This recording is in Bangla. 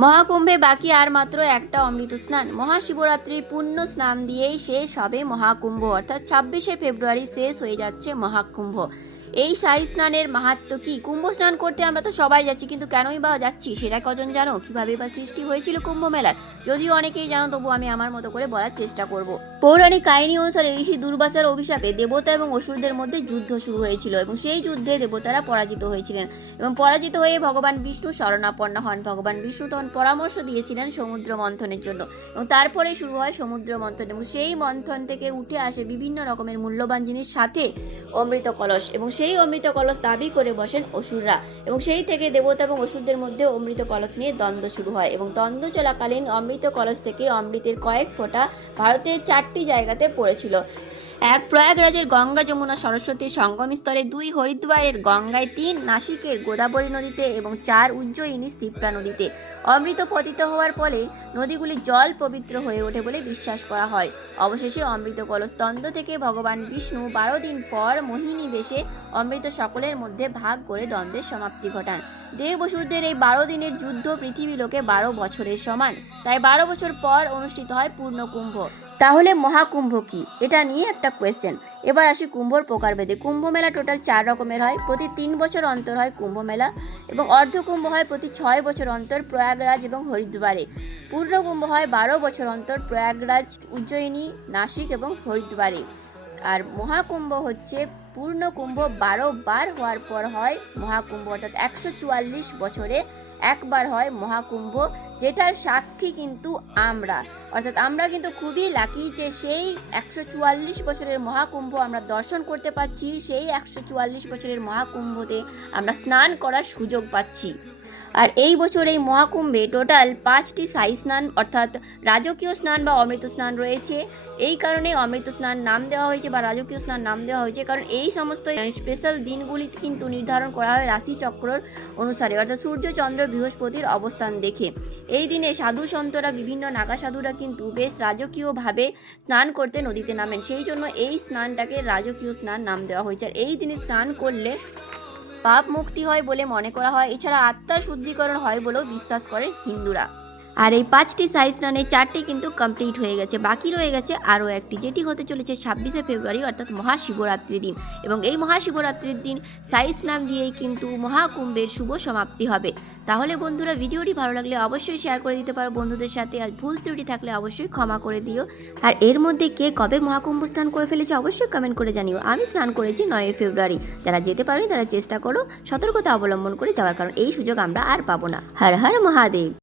মহাকুম্ভে বাকি আর মাত্র একটা অমৃত স্নান। মহাশিবরাত্রির পূর্ণ স্নান দিয়েই শেষ হবে মহাকুম্ভ। অর্থাৎ ছাব্বিশে ফেব্রুয়ারি শেষ হয়ে যাচ্ছে মহাকুম্ভ। এই শাহী স্নানের মাহাত্ম কি? কুম্ভ স্নান করতে আমরা তো সবাই যাচ্ছি, কিন্তু কেনই বা যাচ্ছি? সেটা কজন জানো? কীভাবে বা সৃষ্টি হয়েছিল কুম্ভ মেলার? যদিও অনেকেই জানো, তবু আমি আমার মতো করে বলার চেষ্টা করব। পৌরাণিক কাহিনী অনুসারে ঋষি দুর্বাসার অভিশাপে দেবতা এবং অসুরদের মধ্যে যুদ্ধ শুরু হয়েছিল এবং সেই যুদ্ধে দেবতারা পরাজিত হয়েছিলেন এবং পরাজিত হয়ে ভগবান বিষ্ণু শরণাপন্ন হন। ভগবান বিষ্ণু তখন পরামর্শ দিয়েছিলেন সমুদ্র মন্থনের জন্য এবং তারপরে শুরু হয় সমুদ্র মন্থন এবং সেই মন্থন থেকে উঠে আসে বিভিন্ন রকমের মূল্যবান জিনিস, সাথে অমৃত কলস এবং সেই অমৃত কলস দাবি করে বসেন অসুররা এবং সেই থেকে দেবতা এবং অসুরদের মধ্যে অমৃত কলস নিয়ে দ্বন্দ্ব শুরু হয় এবং দ্বন্দ্ব চলাকালীন অমৃত কলস থেকে অমৃতের কয়েক ফোঁটা ভারতের চারটি জায়গাতে পড়েছিল। এক প্রয়াগরাজের গঙ্গা যমুনা সরস্বতীর সঙ্গমস্থলে দুই হরিদ্বারের গঙ্গায়, তিন নাসিকের গোদাবরী নদীতে এবং চার উজ্জয়িনী সিপ্রা নদীতে। অমৃত পতিত হওয়ার ফলে নদীগুলি জল পবিত্র হয়ে ওঠে বলে বিশ্বাস করা হয়। অবশেষে অমৃত কলস দ্বন্দ্ব থেকে ভগবান বিষ্ণু বারো দিন পর মোহিনী বেশে অমৃত সকলের মধ্যে ভাগ করে দ্বন্দ্বের সমাপ্তি ঘটান। দেব অসুরদের এই বারো দিনের যুদ্ধ পৃথিবী লোকে বারো বছরের সমান। তাই বারো বছর পর অনুষ্ঠিত হয় পূর্ণকুম্ভ। তাহলে মহাকুম্ভ কি? এটা নিয়ে একটা কোয়েশ্চেন এবার আসি কুম্ভর প্রকারভেদে। কুম্ভ মেলা টোটাল চার রকমের হয়। প্রতি তিন বছর অন্তর হয় কুম্ভ মেলা এবং অর্ধকুম্ভ হয় প্রতি ছয় বছর অন্তর প্রয়াগরাজ এবং হরিদ্বারে। পূর্ণকুম্ভ হয় বারো বছর অন্তর প্রয়াগরাজ, উজ্জয়িনী, নাসিক এবং হরিদ্বারে। আর মহাকুম্ভ হচ্ছে পূর্ণকুম্ভ বারো বার হওয়ার পর হয় মহাকুম্ভ, অর্থাৎ একশো চুয়াল্লিশ বছরে একবার হয় মহাকুম্ভ, যেটার সাক্ষী কিন্তু আমরা। অর্থাৎ আমরা কিন্তু খুবই লাকি যে সেই একশো চুয়াল্লিশ বছরের মহাকুম্ভ আমরা দর্শন করতে পারছি সেই একশো চুয়াল্লিশ বছরের মহাকুম্ভতে আমরা স্নান করার সুযোগ পাচ্ছি। আর এই বছর এই মহাকুম্ভে টোটাল পাঁচটি সাই স্নান, অর্থাৎ রাজকীয় স্নান বা অমৃত স্নান রয়েছে। এই কারণে অমৃত স্নান নাম দেওয়া হয়েছে বা রাজকীয় স্নান নাম দেওয়া হয়েছে, কারণ এই সমস্ত স্পেশাল দিনগুলি কিন্তু নির্ধারণ করা হয় রাশি চক্রর অনুসারে, অর্থাৎ সূর্য, চন্দ্র, বৃহস্পতির অবস্থান দেখে। এই দিনে সাধু সন্তরা, বিভিন্ন নাগা সাধুরা কিন্তু বেশ রাজকীয়ভাবে স্নান করতে নদীতে নামেন। সেই জন্য এই স্নানটাকে রাজকীয় স্নান নাম দেওয়া হয়েছে। আর এই দিনে স্নান করলে পাপ মুক্তি হয় বলে মনে করা হয়। এছাড়া আত্মার শুদ্ধিকরণ হয় বলেও বিশ্বাস করে হিন্দুরা। আর এই পাঁচটি সাই স্নানে চারটি কিন্তু কমপ্লিট হয়ে গেছে। বাকি রয়ে গেছে আরও একটি, যেটি হতে চলেছে ছাব্বিশে ফেব্রুয়ারি, অর্থাৎ মহাশিবরাত্রির দিন। এবং এই মহাশিবরাত্রির দিন সাই স্নান দিয়েই কিন্তু মহাকুম্ভের শুভ সমাপ্তি হবে। তাহলে বন্ধুরা, ভিডিওটি ভালো লাগলে অবশ্যই শেয়ার করে দিতে পারো বন্ধুদের সাথে, আর ভুল ত্রুটি থাকলে অবশ্যই ক্ষমা করে দিও। আর এর মধ্যে কে কবে মহাকুম্ভ স্নান করে ফেলেছে অবশ্যই কমেন্ট করে জানিও। আমি স্নান করেছি নয় ফেব্রুয়ারি। যারা যেতে পারেনি, তারা চেষ্টা করো সতর্কতা অবলম্বন করে যাওয়ার, কারণ এই সুযোগ আমরা আর পাবো না। হর হর মহাদেব।